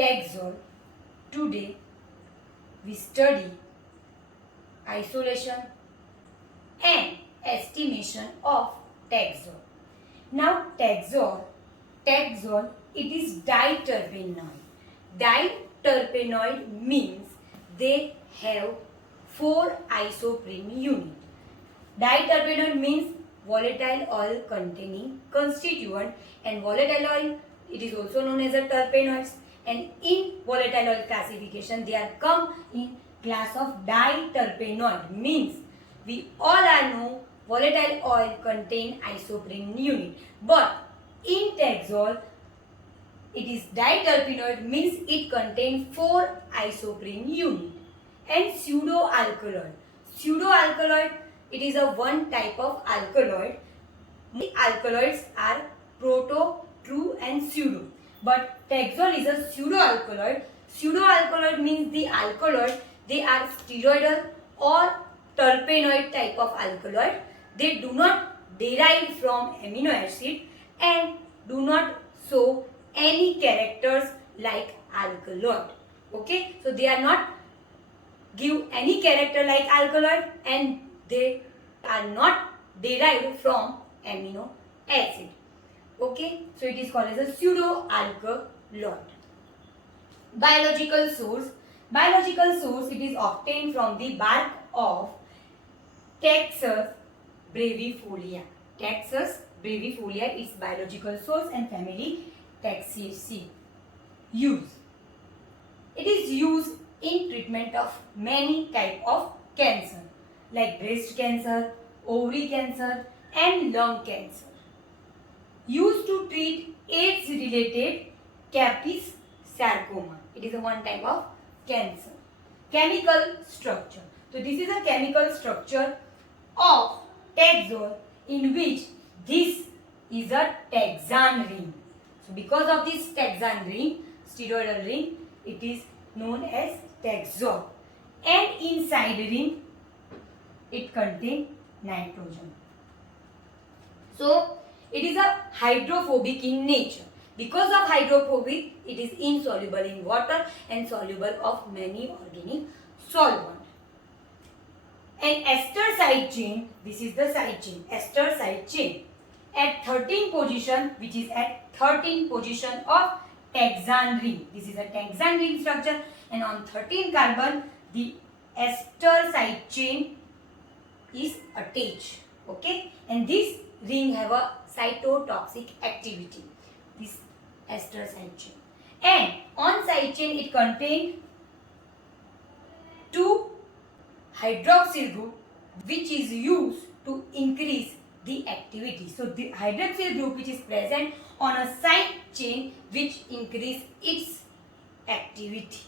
Taxol. Today we study isolation and estimation of Taxol. Now Taxol, it is diterpenoid. Diterpenoid means they have 4 isoprene unit. Diterpenoid means volatile oil containing constituent, and volatile oil, it is also known as a terpenoids, and in volatile oil classification they are come in class of diterpenoid. Means we all are know volatile oil contain isoprene unit, but in Taxol it is diterpenoid, means it contains 4 isoprene unit. And pseudoalkaloid, it is a one type of alkaloid. The alkaloids are proto, true and pseudo, but Taxol is a pseudoalkaloid. Pseudoalkaloid means the alkaloid, they are steroidal or terpenoid type of alkaloid. They do not derive from amino acid and do not show any characters like alkaloid. Okay, so they are not give any character like alkaloid and they are not derived from amino acid. Okay, so it is called as a pseudoalkaloid. Biological source, it is obtained from the bark of Taxus brevifolia. Taxus brevifolia is biological source and family Taxaceae. Use, it is used in treatment of many type of cancer like breast cancer, ovary cancer and lung cancer. Used to treat AIDS related Kaposi sarcoma. It is a one type of cancer. Chemical structure. So this is a chemical structure of Taxol, in which this is a Taxan ring. So because of this Taxan ring, steroidal ring, it is known as Taxol. And inside ring it contains nitrogen. So it is a hydrophobic in nature. Because of hydrophobic, it is insoluble in water and soluble of many organic solvent. And ester side chain, this is the side chain, ester side chain at 13 position, which is at 13 position of Taxan ring. This is a Taxan ring structure, and on 13 carbon the ester side chain is attached. Okay, and this ring have a cytotoxic activity, this ester side chain, and on side chain it contains 2 hydroxyl group which is used to increase the activity. So the hydroxyl group which is present on a side chain which increase its activity.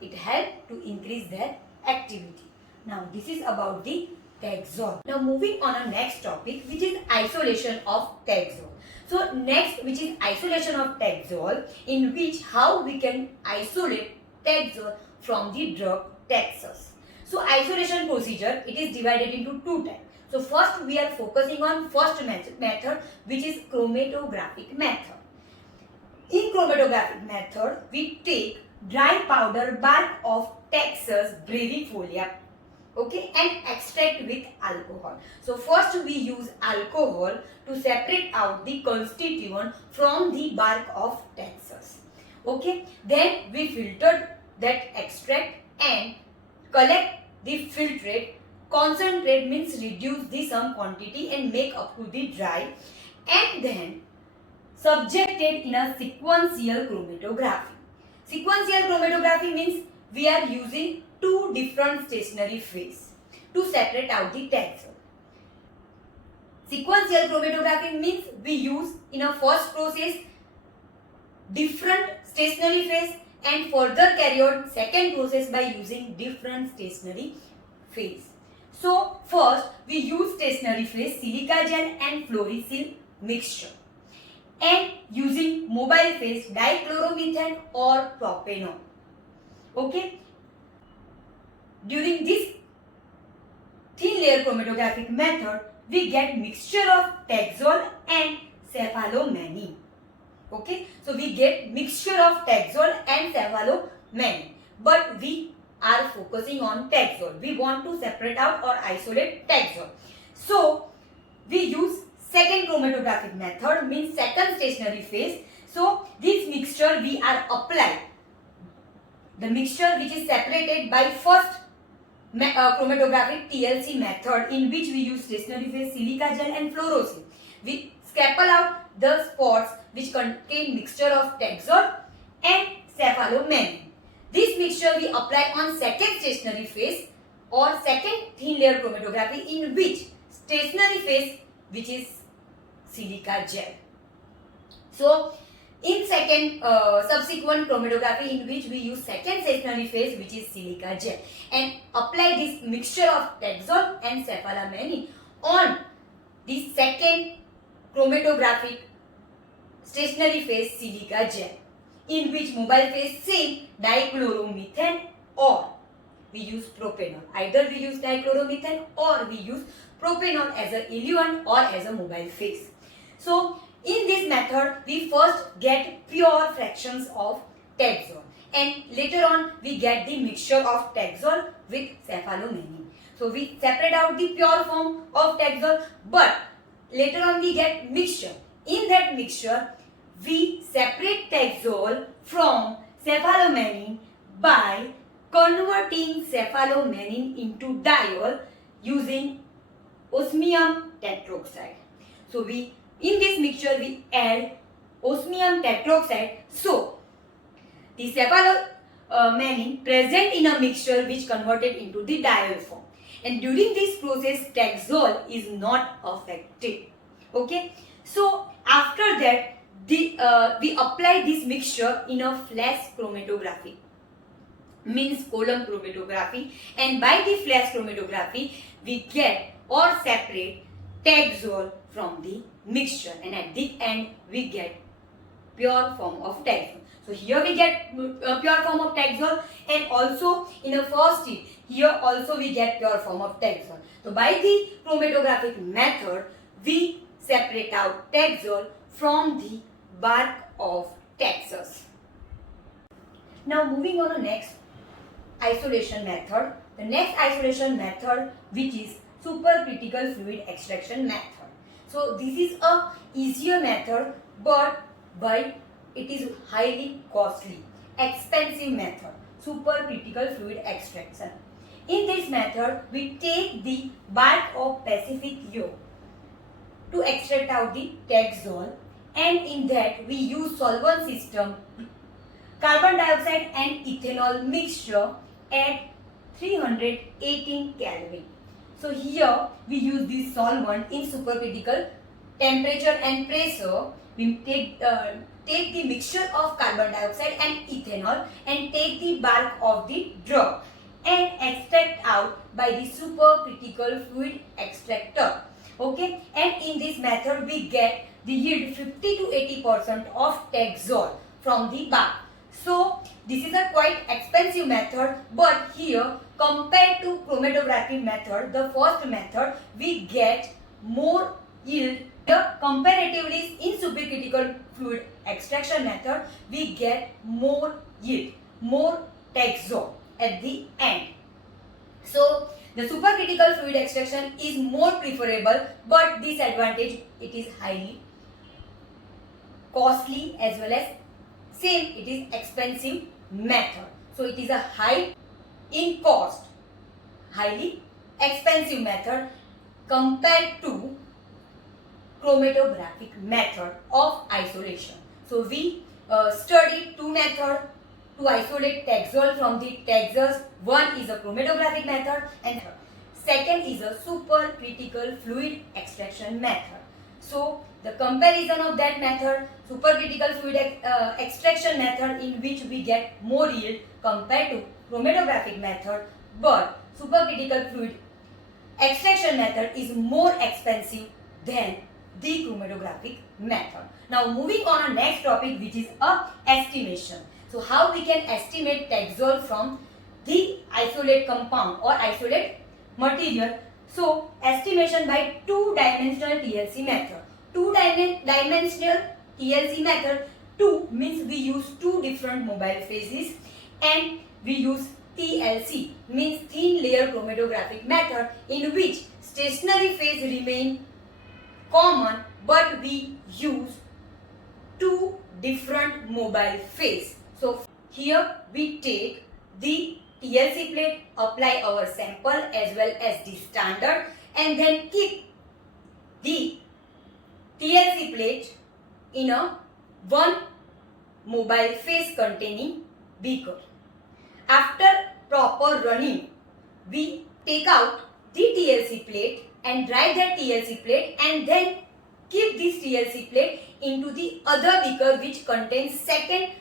It helps to increase their activity. Now this is about the Taxol. Now moving on a next topic, which is isolation of Taxol. So next, which is isolation of Taxol, in which how we can isolate Taxol from the drug Taxus. So isolation procedure, it is divided into 2 types. So first we are focusing on first method, which is chromatographic method. In chromatographic method, we take dry powder bark of Taxus brevifolia, okay, and extract with alcohol. So first we use alcohol to separate out the constituent from the bark of Taxus. Okay, then we filter that extract and collect the filtrate. Concentrate means reduce the some quantity and make up to the dry, and then subjected in a sequential chromatography. Sequential chromatography means we are using 2 different stationary phase to separate out the Taxol. Sequential chromatography means we use in a first process different stationary phase and further carry out second process by using different stationary phase. So first we use stationary phase silica gel and fluorosil mixture, and using mobile phase dichloromethane or propanol. Okay, during this thin layer chromatographic method we get mixture of Taxol and cephalomanie. Okay, so we get mixture of Taxol and cephalosporin, but we are focusing on Taxol. We want to separate out or isolate Taxol. So we use second chromatographic method, means second stationary phase. So this mixture we are applying the mixture which is separated by first chromatographic TLC method, in which we use stationary phase silica gel and fluorosin. We scalpel out the spots which contain mixture of Taxol and cephalosporin. This mixture we apply on second stationary phase or second thin layer chromatography, in which stationary phase which is silica gel. So in second subsequent chromatography, in which we use second stationary phase which is silica gel, and apply this mixture of Taxol and cephalosporin on the second chromatographic stationary phase silica gel, in which mobile phase same dichloromethane, or we use propanol. Either we use dichloromethane or we use propanol as a eluent or as a mobile phase. So in this method, we first get pure fractions of Taxol, and later on we get the mixture of Taxol with cephalosporin. So we separate out the pure form of Taxol, but later on we get mixture. In that mixture, we separate Taxol from cephalosporin by converting cephalosporin into diol using osmium tetroxide. So in this mixture we add osmium tetroxide. So the cephalosporin present in a mixture which converted into the diol form, and during this process Taxol is not affected. Okay, so after that we apply this mixture in a flash chromatography, means column chromatography, and by the flash chromatography we get or separate Taxol from the mixture, and at the end we get pure form of Taxol. So here we get pure form of Taxol, and also in a first heat here also we get pure form of Taxol. So by the chromatographic method we separate out Taxol from the bark of Taxus. Now moving on to next isolation method. The next isolation method, which is supercritical fluid extraction method. So this is a easier method, but it is highly costly, expensive method, supercritical fluid extraction. In this method, we take the bark of Pacific yew to extract out the Taxol, and in that we use solvent system, carbon dioxide and ethanol mixture at 318 Kelvin. So here we use this solvent in supercritical temperature and pressure. We take the mixture of carbon dioxide and ethanol and take the bark of the drug and extract out by the supercritical fluid extractor. Okay, and in this method we get the yield 50 to 80% of Taxol from the bark. So this is a quite expensive method, but here compared to chromatography method, the first method, we get more yield. Here comparatively in supercritical fluid extraction method, we get more yield, more Taxol at the end. So the supercritical fluid extraction is more preferable, but disadvantage, it is highly costly as well as same, it is expensive method. So it is a high in cost, highly expensive method compared to chromatographic method of isolation. So we studied two methods to isolate Taxol from the Taxus. One is a chromatographic method and second is a supercritical fluid extraction method. So the comparison of that method, supercritical fluid extraction method, in which we get more yield compared to chromatographic method, but supercritical fluid extraction method is more expensive than the chromatographic method. Now moving on to next topic, which is a estimation. So how we can estimate Taxol from the isolate compound or isolate material. So estimation by two-dimensional TLC method. Two-dimensional TLC method, 2 means we use two different mobile phases, and we use TLC means thin layer chromatographic method, in which stationary phase remain common but we use two different mobile phase. So here we take the TLC plate, apply our sample as well as the standard, and then keep the TLC plate in a one mobile phase containing beaker. After proper running, we take out the TLC plate and dry that TLC plate, and then keep this TLC plate into the other beaker which contains second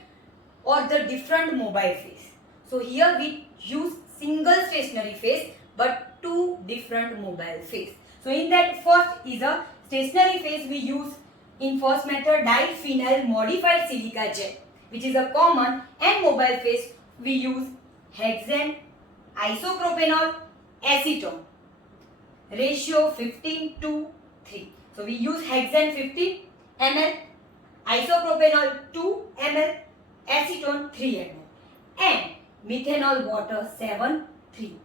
or the different mobile phase. So here we use single stationary phase but two different mobile phase. So in that, first is a stationary phase. We use in first method diphenyl modified silica gel, which is a common, and mobile phase we use hexane, isopropanol, acetone, ratio 15:3. So we use hexane 15 ml, isopropanol 2 ml, acetone 3 ml, and methanol water 3.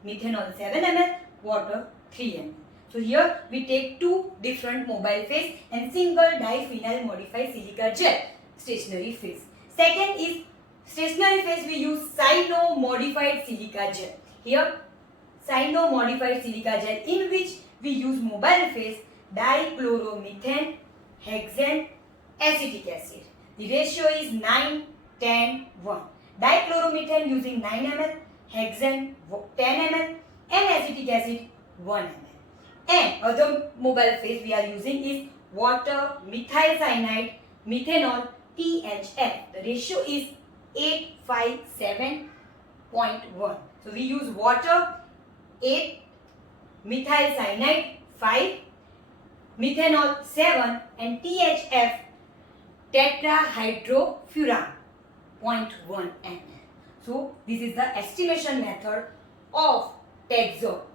Methanol 7 ml, water 3 ml. So here we take two different mobile phase and single diphenyl modified silica gel, stationary phase. Second is stationary phase, we use cyano modified silica gel. Here cyano modified silica gel, in which we use mobile phase dichloromethane, hexane, acetic acid. The ratio is 9:10:1. Dichloromethane using 9 ml, hexane 10 ml, and acetic acid 1 ml. And other mobile phase we are using is water, methyl cyanide, methanol, THF. The ratio is 8:5:7:1. So we use water 8, methyl cyanide 5, methanol 7, and THF tetrahydrofuran 0.1 ml. So this is the estimation method of Taxol.